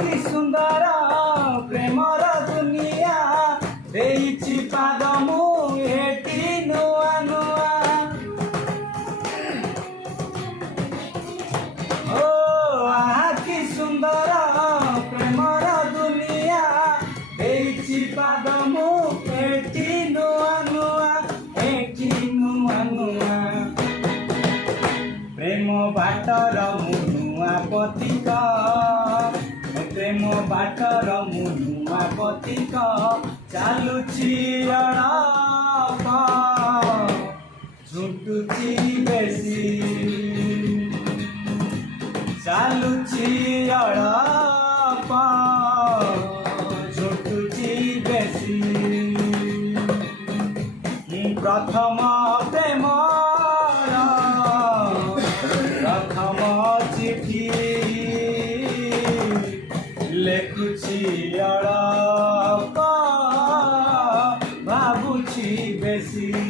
कि सुंदर प्रेमर दुनिया देइछि पाद मु एटी नुआ नुआ ओ आहा कि सुंदर प्रेमर दुनिया देइछि पाद मु एटी नुआ नुआ एटी नुआ नुआ प्रेम बाटर मुनुआ पथिक प्रेम बाटर मुनुआ पथिक चालुछि अड़प झुटुछि बेसी चालुछि अड़प झुटुछि बेसी प्रथम प्रेम प्रथम चिठी लेखुछि अड़प भाबुछि बेसी।